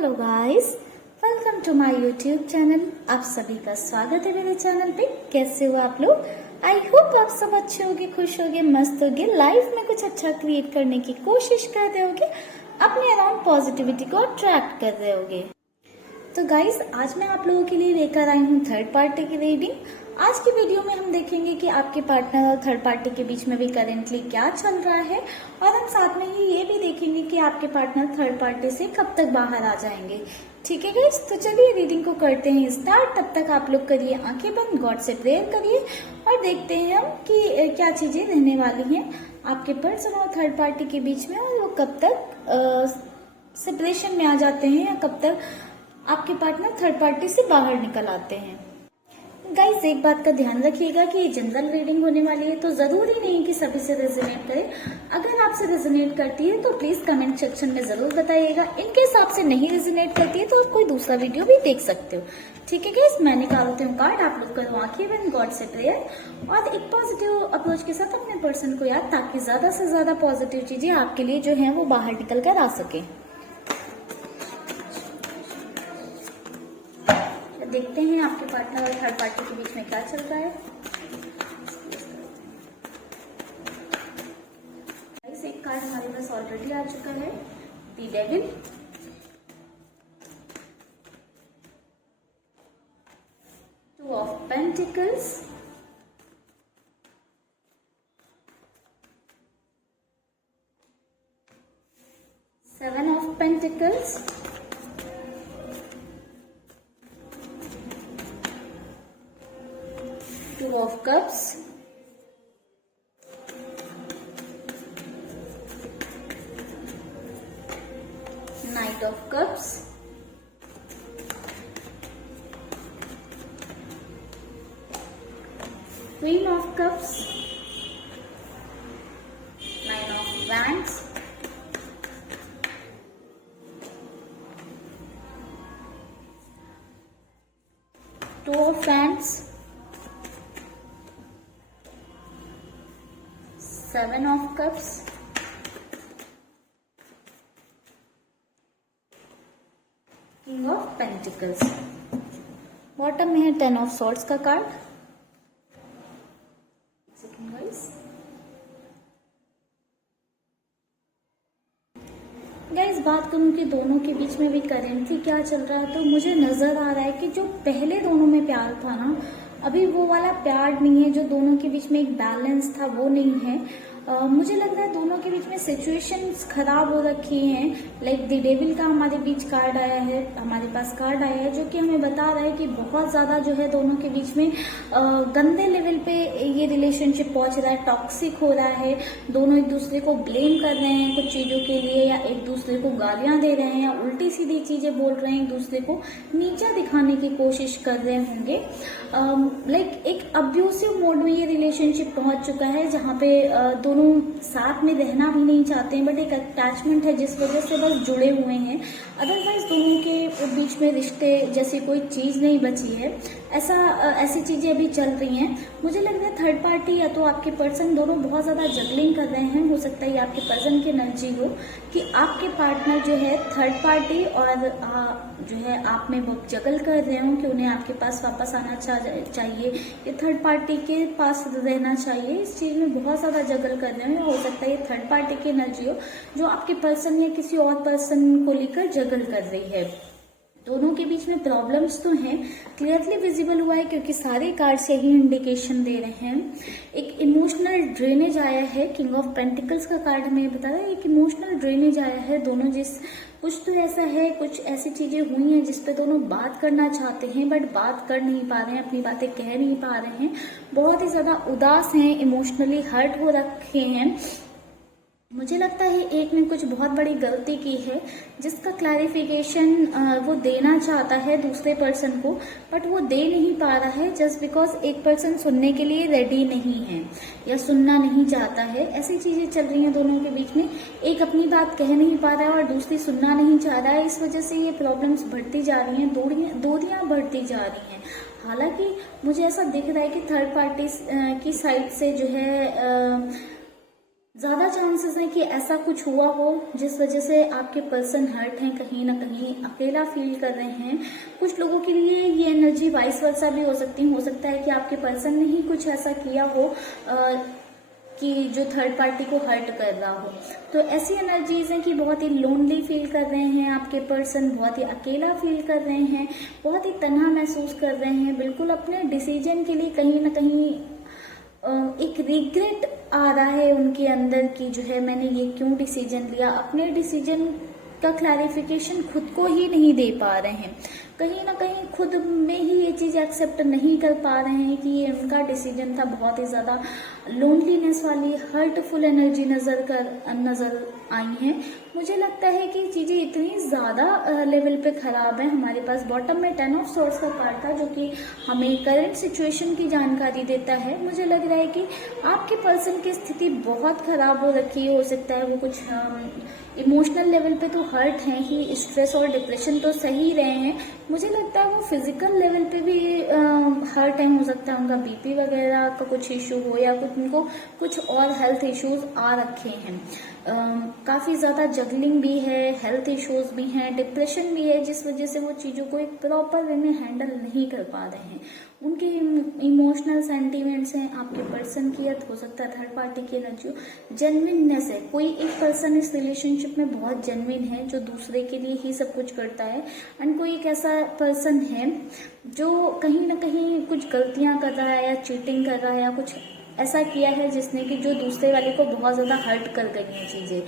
Hello guys, welcome to my YouTube channel. आप सभी का स्वागत है मेरे चैनल पे। कैसे हो आप लोग? आई होप आप सब अच्छे होगे, खुश होगे, मस्त होगे, लाइफ में कुछ अच्छा क्रिएट करने की कोशिश कर रहे होगे, अपने अराउंड पॉजिटिविटी को अट्रैक्ट कर रहे होगे। तो गाइस, आज मैं आप लोगों के लिए लेकर आई हूँ थर्ड पार्टी की रीडिंग। आज की वीडियो में हम देखेंगे कि आपके पार्टनर और थर्ड पार्टी के बीच में भी करेंटली क्या चल रहा है, और हम साथ में ही ये भी देखेंगे कि आपके पार्टनर थर्ड पार्टी से कब तक बाहर आ जाएंगे। ठीक है गाइस, तो चलिए रीडिंग को करते हैं स्टार्ट। तब तक आप लोग करिए आंखें बंद, गॉड से प्रेयर करिए और देखते हैं हम कि क्या चीजें रहने वाली हैं आपके पर्सन और थर्ड पार्टी के बीच में, और वो कब तक सेपरेशन में आ जाते हैं या कब तक आपके पार्टनर थर्ड पार्टी से बाहर निकल आते हैं। गाइस, एक बात का ध्यान रखिएगा कि ये जनरल रीडिंग होने वाली है, तो जरूरी नहीं कि सभी से रेजोनेट करे। अगर आपसे रेजोनेट करती है तो प्लीज कमेंट सेक्शन में जरूर बताइएगा। इनकेस आपसे नहीं रेजोनेट करती है तो आप कोई दूसरा वीडियो भी देख सकते हो। ठीक है गाइस, मैं निकालती हूँ कार्ड, आप लोग करो आंखें बंद, गॉड से प्रेयर और एक पॉजिटिव अप्रोच के साथ अपने पर्सन को याद, ताकि ज्यादा से ज्यादा पॉजिटिव चीजें आपके लिए जो है वो बाहर निकल कर आ सके। देखते हैं आपके पार्टनर और थर्ड पार्टी के बीच में क्या चल रहा है। एक कार्ड हमारे पास ऑलरेडी आ चुका है, the devil, two of pentacles, seven of pentacles, Two of Cups, Knight of Cups, Queen of Cups, Nine of Wands, Two of Wands, Seven of Cups, King of Pentacles। Bottom में है ten of swords का card. Guys, बात करूं कि दोनों के बीच में भी करेंटली क्या चल रहा है, तो मुझे नजर आ रहा है कि जो पहले दोनों में प्यार था ना, अभी वो वाला प्यार नहीं है। जो दोनों के बीच में एक बैलेंस था वो नहीं है। मुझे लग रहा है दोनों के बीच में सिचुएशंस खराब हो रखी हैं। लाइक द डेविल का हमारे बीच कार्ड आया है, हमारे पास कार्ड आया है, जो कि हमें बता रहा है कि बहुत ज्यादा जो है दोनों के बीच में गंदे लेवल पे ये रिलेशनशिप पहुंच रहा है, टॉक्सिक हो रहा है। दोनों एक दूसरे को ब्लेम कर रहे हैं कुछ चीजों के लिए, या एक दूसरे को गालियां दे रहे हैं, या उल्टी सीधी चीजें बोल रहे हैं, एक दूसरे को नीचा दिखाने की कोशिश कर रहे होंगे। लाइक एक अब्यूसिव मोड में ये रिलेशनशिप पहुंच चुका है, जहाँ पे दोनों साथ में रहना भी नहीं चाहते हैं, बट एक अटैचमेंट है जिस वजह से बस जुड़े हुए हैं। अदरवाइज दोनों के बीच में रिश्ते जैसी कोई चीज नहीं बची है। ऐसी चीजें अभी चल रही हैं। मुझे लग रहा है थर्ड पार्टी या तो आपके पर्सन, दोनों बहुत ज्यादा जगलिंग कर रहे हैं। हो सकता है ये आपके पर्सन की एनर्जी हो कि आपके पार्टनर जो है थर्ड पार्टी और जो है आप में वो जगल कर रहे हो कि उन्हें आपके पास वापस आना चाहिए, ये थर्ड पार्टी के पास रहना चाहिए। इस चीज में बहुत ज्यादा जगल कर रहे हो सकता है ये थर्ड पार्टी की एनर्जी हो जो आपके पर्सन या किसी और पर्सन को लेकर जगल कर रही है। दोनों के बीच में प्रॉब्लम्स तो हैं, क्लियरली विजिबल हुआ है क्योंकि सारे कार्ड्स यही इंडिकेशन दे रहे हैं। एक इमोशनल ड्रेनेज आया है, किंग ऑफ पेंटिकल्स का कार्ड हमें बता रहा है एक इमोशनल ड्रेनेज आया है। दोनों कुछ तो ऐसा है, कुछ ऐसी चीजें हुई हैं जिसपे दोनों बात करना चाहते हैं बट बात कर नहीं पा रहे हैं, अपनी बातें कह नहीं पा रहे हैं, बहुत ही ज्यादा उदास हैं, इमोशनली हर्ट हो रखे हैं। मुझे लगता है एक ने कुछ बहुत बड़ी गलती की है जिसका क्लैरिफिकेशन वो देना चाहता है दूसरे पर्सन को, बट वो दे नहीं पा रहा है जस्ट बिकॉज एक पर्सन सुनने के लिए रेडी नहीं है या सुनना नहीं चाहता है। ऐसी चीजें चल रही हैं दोनों के बीच में, एक अपनी बात कह नहीं पा रहा है और दूसरी सुनना नहीं चाह रहा है। इस वजह से ये प्रॉब्लम्स बढ़ती जा रही हैं, दूरियां बढ़ती जा रही हैं। हालांकि मुझे ऐसा दिख रहा है कि थर्ड पार्टी की साइड से जो है ज्यादा चांसेस है कि ऐसा कुछ हुआ हो जिस वजह से आपके पर्सन हर्ट हैं, कहीं ना कहीं अकेला फील कर रहे हैं। कुछ लोगों के लिए ये एनर्जी वाइस वर्सा भी हो सकती है। हो सकता है कि आपके पर्सन ने ही कुछ ऐसा किया हो कि जो थर्ड पार्टी को हर्ट कर रहा हो। तो ऐसी एनर्जीज हैं कि बहुत ही लोनली फील कर रहे हैं आपके पर्सन, बहुत ही अकेला फील कर रहे हैं, बहुत ही तन्हा महसूस कर रहे हैं। बिल्कुल अपने डिसीजन के लिए कहीं ना कहीं एक रिग्रेट आ रहा है उनके अंदर कि जो है मैंने ये क्यों डिसीजन लिया। अपने डिसीजन का क्लैरिफिकेशन खुद को ही नहीं दे पा रहे हैं। कहीं ना कहीं खुद में ही ये चीज एक्सेप्ट नहीं कर पा रहे हैं कि ये उनका डिसीजन था। बहुत ही ज्यादा लोनलीनेस वाली हर्टफुल एनर्जी नजर आई है। मुझे लगता है कि चीजें इतनी ज्यादा लेवल पे खराब है। हमारे पास बॉटम में 10 ऑफ सोर्स का कार्ड था जो कि हमें करंट सिचुएशन की जानकारी देता है। मुझे लग रहा है कि आपके पर्सन की स्थिति बहुत खराब हो रखी है। हो सकता है वो कुछ इमोशनल लेवल पे तो हर्ट हैं ही, स्ट्रेस और डिप्रेशन तो सही रहे हैं। मुझे लगता है वो फिजिकल लेवल पे भी हर्ट है। हो सकता है उनका बीपी वगैरह का कुछ इशू हो या कुछ उनको कुछ और हेल्थ इश्यूज आ रखे हैं। काफी ज्यादा जगलिंग भी है, हेल्थ इश्यूज भी हैं, डिप्रेशन भी है, जिस वजह से वो चीजों को एक प्रॉपर वे में हैंडल नहीं कर पा रहे हैं। उनके इमोशनल सेंटीमेंट्स हैं आपके पर्सन की, या हो सकता है थर्ड पार्टी की एनर्जी। जेन्युइननेस है, कोई एक पर्सन इस रिलेशनशिप में बहुत जेन्युइन है जो दूसरे के लिए ही सब कुछ करता है। एंड कोई एक ऐसा पर्सन है जो कहीं ना कहीं कुछ गलतियां कर रहा है या चीटिंग कर रहा है या कुछ ऐसा किया है जिसने कि जो दूसरे वाले को बहुत ज्यादा हर्ट कर गई हैं चीजें।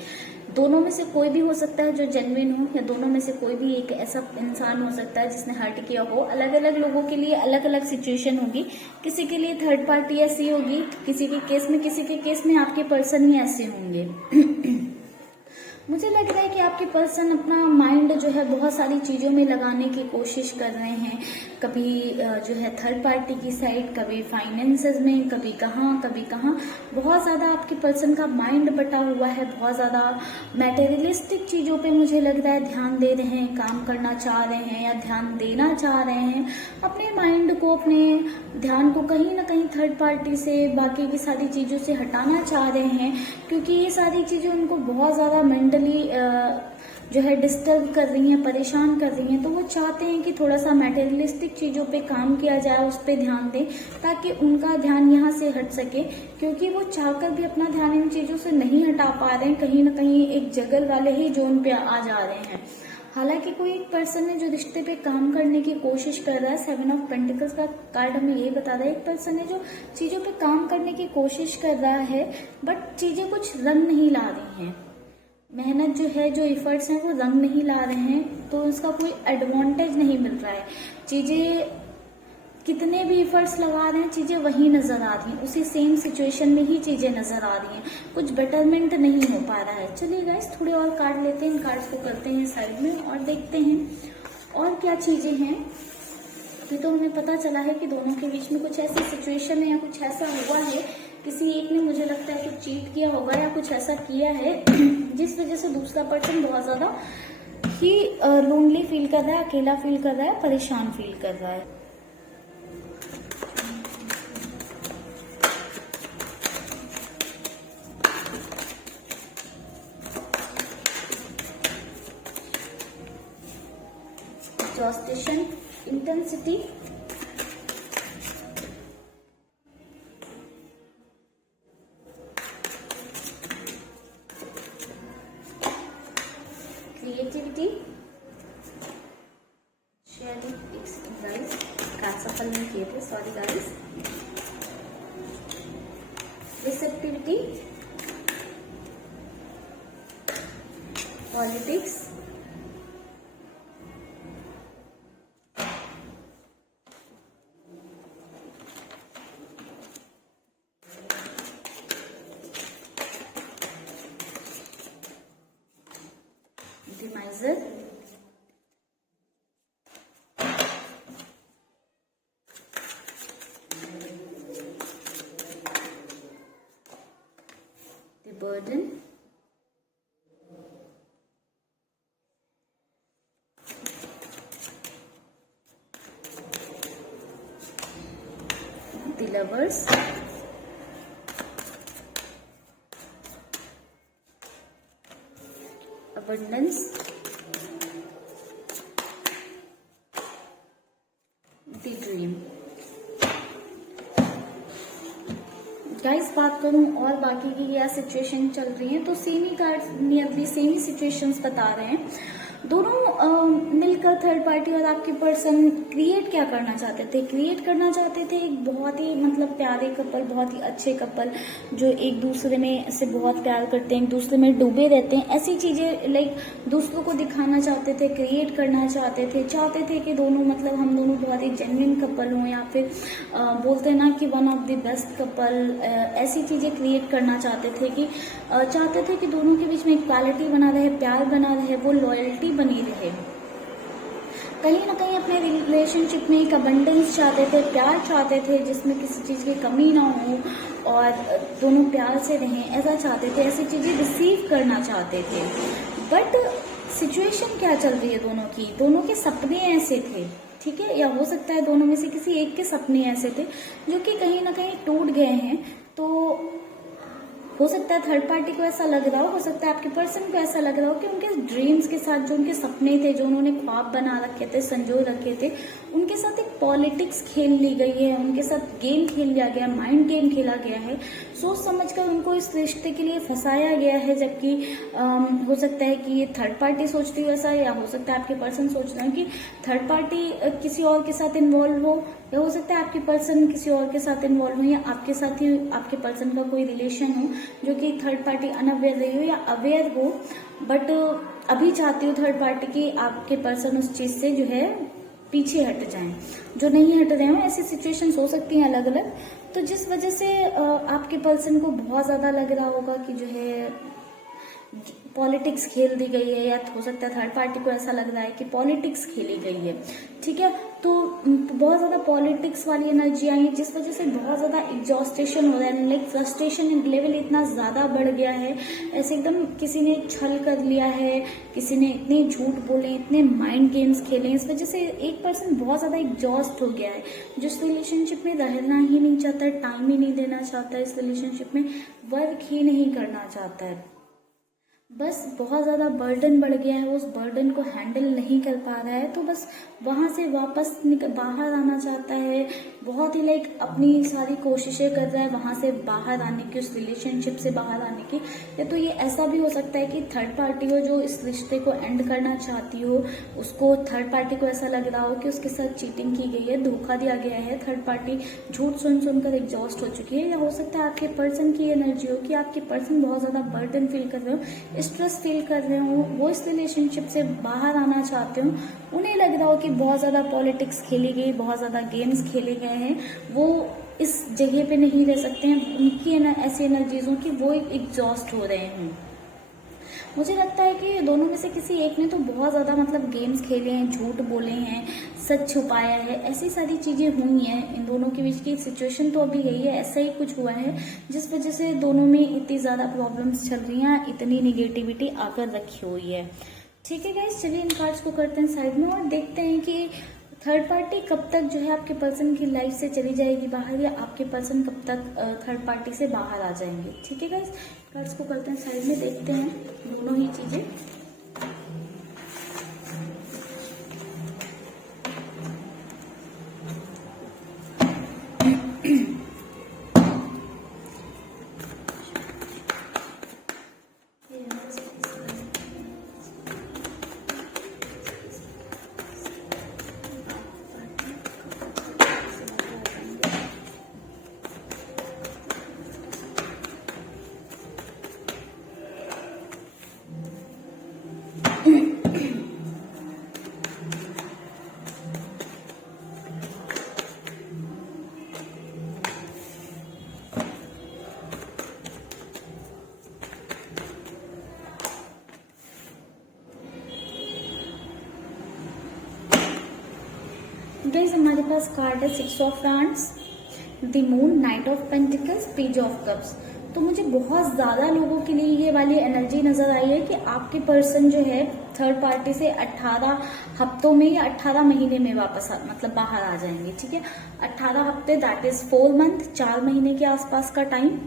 दोनों में से कोई भी हो सकता है जो जेन्युइन हो, या दोनों में से कोई भी एक ऐसा इंसान हो सकता है जिसने हर्ट किया हो। अलग अलग लोगों के लिए अलग अलग सिचुएशन होगी। किसी के लिए थर्ड पार्टी ऐसी होगी, किसी के केस में आपके पर्सन ही ऐसे होंगे। मुझे लग रहा है कि आपके पर्सन अपना माइंड जो है बहुत सारी चीजों में लगाने की कोशिश कर रहे हैं। कभी जो है थर्ड पार्टी की साइड, कभी फाइनेंसेस में, कभी कहाँ बहुत ज्यादा आपके पर्सन का माइंड बटा हुआ है। बहुत ज्यादा मैटेरियलिस्टिक चीजों पे मुझे लग रहा है ध्यान दे रहे हैं, काम करना चाह रहे हैं या ध्यान देना चाह रहे हैं। अपने माइंड को, अपने ध्यान को कहीं ना कहीं थर्ड पार्टी से, बाकी की सारी चीजों से हटाना चाह रहे हैं, क्योंकि ये सारी चीजें उनको बहुत ज्यादा मेंटली जो है डिस्टर्ब कर रही हैं, परेशान कर रही हैं। तो वो चाहते हैं कि थोड़ा सा मैटेरियलिस्टिक चीजों पे काम किया जाए, उस पे ध्यान दें, ताकि उनका ध्यान यहाँ से हट सके। क्योंकि वो चाहकर भी अपना ध्यान इन चीजों से नहीं हटा पा रहे हैं। कहीं ना कहीं एक जगल वाले ही जोन पे आ जा रहे हैं। हालांकि कोई एक पर्सन है जो रिश्ते पे काम करने की कोशिश कर रहा है। 7 ऑफ पेंटिकल्स का कार्ड हमें ये बता रहा है, एक पर्सन है जो चीजों पे काम करने की कोशिश कर रहा है, बट चीजें कुछ रंग नहीं ला रही हैं। मेहनत जो है, जो एफर्ट्स हैं वो रंग नहीं ला रहे हैं, तो उसका कोई एडवांटेज नहीं मिल रहा है। चीजें कितने भी एफर्ट्स लगा रहे हैं, चीजें वही नजर आ रही हैं, उसी सेम सिचुएशन में ही चीजें नजर आ रही हैं, कुछ बेटरमेंट नहीं हो पा रहा है। चलिए गाइस, थोड़े और कार्ड लेते हैं, इन कार्ड्स को करते हैं साइड में और देखते हैं और क्या चीजें हैं। तो हमें पता चला है कि दोनों के बीच में कुछ ऐसी सिचुएशन है या कुछ ऐसा हुआ है, किसी एक ने मुझे लगता है कुछ चीट किया होगा या कुछ ऐसा किया है जिस वजह से दूसरा पर्सन बहुत ज्यादा ही लोनली फील कर रहा है, अकेला फील कर रहा है, परेशान फील कर रहा है। Exhaustion, intensity, creativity, sharing it's guys, card सफल नहीं किए थे, सॉरी गाइस। रिसेप्टिविटी, पॉलिटिक्स, डिमाइजर, the burden, the lovers, abundance, the dream। Guys बात करूं और बाकी की क्या सिचुएशन चल रही है, तो सेम ही कार्ड नियरली सेम ही सिचुएशंस बता रहे हैं। दोनों मिलकर थर्ड पार्टी और आपके पर्सन क्रिएट क्या करना चाहते थे, क्रिएट करना चाहते थे एक बहुत ही मतलब प्यारे कपल, बहुत ही अच्छे कपल जो एक दूसरे में से बहुत प्यार करते हैं, एक दूसरे में डूबे रहते हैं, ऐसी चीजें लाइक दूसरों को दिखाना चाहते थे, क्रिएट करना चाहते थे कि दोनों मतलब हम दोनों बहुत ही जेन्युइन कपल हों, या फिर बोलते हैं ना कि one of the best couple, ऐसी चीजें क्रिएट करना चाहते थे कि दोनों के बीच में इक्वालिटी बना रहे, प्यार बना रहे, वो लॉयल्टी बनी रहे। कहीं ना कहीं अपने रिलेशनशिप में एक अबंडेंस चाहते थे, प्यार चाहते थे जिसमें किसी चीज की कमी ना हो और दोनों प्यार से रहें, ऐसा चाहते थे, ऐसी चीजें रिसीव करना चाहते थे। बट सिचुएशन क्या चल रही है दोनों की, दोनों के सपने ऐसे थे, ठीक है, या हो सकता है दोनों में से किसी एक के सपने ऐसे थे जो कि कहीं ना कहीं टूट गए हैं। तो हो सकता है थर्ड पार्टी को ऐसा लग रहा हो सकता है आपके पर्सन को ऐसा लग रहा हो कि उनके ड्रीम्स के साथ, जो उनके सपने थे, जो उन्होंने ख्वाब बना रखे थे, संजो रखे थे, उनके साथ एक पॉलिटिक्स खेल ली गई है, उनके साथ गेम खेल लिया गया, माइंड गेम खेला गया है, सोच समझकर उनको इस रिश्ते के लिए फंसाया गया है। जबकि हो सकता है कि ये थर्ड पार्टी सोचती हो ऐसा, या हो सकता है आपके पर्सन सोच रहे हो कि थर्ड पार्टी किसी और के साथ इन्वॉल्व हो, या हो सकता है आपके पर्सन किसी और के साथ इन्वॉल्व हो, या आपके साथ ही आपके पर्सन का कोई रिलेशन हो जो कि थर्ड पार्टी अनअवेयर रही हो या अवेयर हो, बट अभी चाहती हो थर्ड पार्टी की आपके पर्सन उस चीज से जो है पीछे हट जाएं, जो नहीं हट रहे हो। ऐसी सिचुएशंस हो सकती हैं अलग अलग। तो जिस वजह से आपके पर्सन को बहुत ज्यादा लग रहा होगा कि जो है पॉलिटिक्स खेल दी गई है, या हो सकता है थर्ड पार्टी को ऐसा लग रहा है कि पॉलिटिक्स खेली गई है, ठीक है। तो बहुत ज्यादा पॉलिटिक्स वाली एनर्जी आई है जिस वजह से बहुत ज्यादा एग्जॉस्टेशन हो रहा है, लाइक फ्रस्ट्रेशन लेवल इतना ज्यादा बढ़ गया है, ऐसे एकदम किसी ने छल कर लिया है, किसी ने इतने झूठ बोले, इतने माइंड गेम्स खेले, इस वजह से एक पर्सन बहुत ज्यादा एग्जॉस्ट हो गया है, जो इस रिलेशनशिप में रहना ही नहीं चाहता, टाइम ही नहीं देना चाहता, इस रिलेशनशिप में वर्क ही नहीं करना चाहता है, बस बहुत ज़्यादा बर्डन बढ़ गया है, वो उस बर्डन को हैंडल नहीं कर पा रहा है, तो बस वहाँ से वापस बाहर आना चाहता है, बहुत ही लाइक अपनी सारी कोशिशें कर रहा है वहाँ से बाहर आने की, उस रिलेशनशिप से बाहर आने की। या तो ये ऐसा भी हो सकता है कि थर्ड पार्टी हो जो इस रिश्ते को एंड करना चाहती हो, उसको थर्ड पार्टी को ऐसा लग रहा हो कि उसके साथ चीटिंग की गई है, धोखा दिया गया है, थर्ड पार्टी झूठ सुनकर एग्जॉस्ट हो चुकी है। या हो सकता है आपके पर्सन की एनर्जी हो कि आपके पर्सन बहुत ज़्यादा बर्डन फील कर रहे हो, स्ट्रेस फील कर रहे हो, वो इस रिलेशनशिप से बाहर आना चाहते हो, उन्हें लग रहा हो कि बहुत ज़्यादा पॉलिटिक्स खेली गई, बहुत ज़्यादा गेम्स खेले गए हैं, वो इस जगह पे नहीं रह सकते हैं, उनकी ऐसी एनर्जीज हो कि वो एग्जॉस्ट हो रहे हैं। मुझे लगता है कि दोनों में से किसी एक ने तो बहुत ज़्यादा मतलब गेम्स खेले हैं, झूठ बोले हैं, सच छुपाया है, ऐसी सारी चीज़ें हुई हैं। इन दोनों के बीच की सिचुएशन तो अभी यही है, ऐसा ही कुछ हुआ है जिस वजह से दोनों में इतनी ज़्यादा प्रॉब्लम्स चल रही हैं, इतनी निगेटिविटी आकर रखी हुई है। ठीक है गाइस, चलिए इन कार्ड्स को करते हैं साइड में और देखते हैं कि थर्ड पार्टी कब तक जो है आपके पर्सन की लाइफ से चली जाएगी बाहर, या आपके पर्सन कब तक थर्ड पार्टी से बाहर आ जाएंगे। ठीक है गाइस, कार्ड्स को करते हैं साइड में, देखते हैं दोनों ही चीजें। गाइस हमारे पास कार्ड है 6 of wands, the moon, night of pentacles, page of cups. तो मुझे बहुत ज्यादा लोगों के लिए ये वाली एनर्जी नजर आई है कि आपके पर्सन जो है थर्ड पार्टी से 18 हफ्तों में या 18 महीने में वापस मतलब बाहर आ जाएंगे। ठीक है, 18 हफ्ते दैट इज 4 मंथ, 4 महीने के आसपास का टाइम।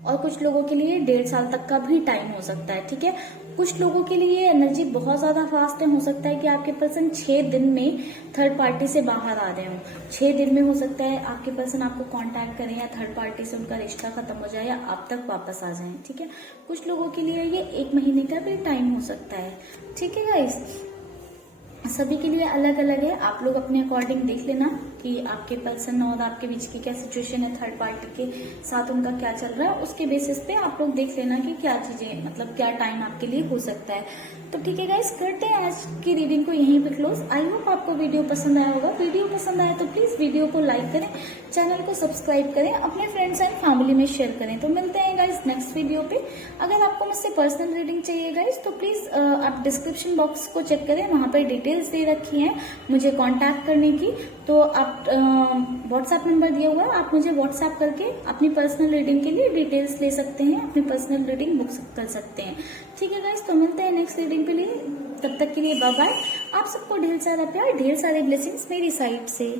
और कुछ लोगों के लिए 1.5 साल तक का भी टाइम हो सकता है, ठीक है। कुछ लोगों के लिए एनर्जी बहुत ज्यादा फास्ट है, हो सकता है कि आपके पर्सन 6 दिन में थर्ड पार्टी से बाहर आ रहे हो। 6 दिन में हो सकता है आपके पर्सन आपको कांटेक्ट करें या थर्ड पार्टी से उनका रिश्ता खत्म हो जाए या आप तक वापस आ जाए, ठीक है। कुछ लोगों के लिए ये 1 महीने का भी टाइम हो सकता है, ठीक है गाइस। सभी के लिए अलग अलग है, आप लोग अपने अकॉर्डिंग देख लेना कि आपके पर्सन और आपके बीच की क्या सिचुएशन है, थर्ड पार्टी के साथ उनका क्या चल रहा है, उसके बेसिस पे आप लोग देख लेना कि क्या चीजें मतलब क्या टाइम आपके लिए हो सकता है। तो ठीक है गाइस, करते हैं आज की रीडिंग को यहीं पे क्लोज। आई होप आपको वीडियो पसंद आया होगा। वीडियो पसंद आया तो प्लीज वीडियो को लाइक करें, चैनल को सब्सक्राइब करें, अपने फ्रेंड्स एंड फैमिली में शेयर करें। तो मिलते हैं गाइस नेक्स्ट वीडियो पे। अगर आपको मुझसे पर्सनल रीडिंग चाहिए गाइस तो प्लीज आप डिस्क्रिप्शन बॉक्स को चेक करें, वहां पर डिटेल्स दे रखी है मुझे कांटेक्ट करने की। तो आप व्हाट्सएप नंबर दिया हुआ है, आप मुझे व्हाट्सएप करके अपनी पर्सनल रीडिंग के लिए डिटेल्स ले सकते हैं, अपनी पर्सनल रीडिंग बुक कर सकते हैं, ठीक है गाइस। तो मिलते हैं नेक्स्ट रीडिंग के लिए, तब तक के लिए बाय बाय। आप सबको ढेर सारा प्यार, ढेर सारे ब्लेसिंग्स मेरी साइड से।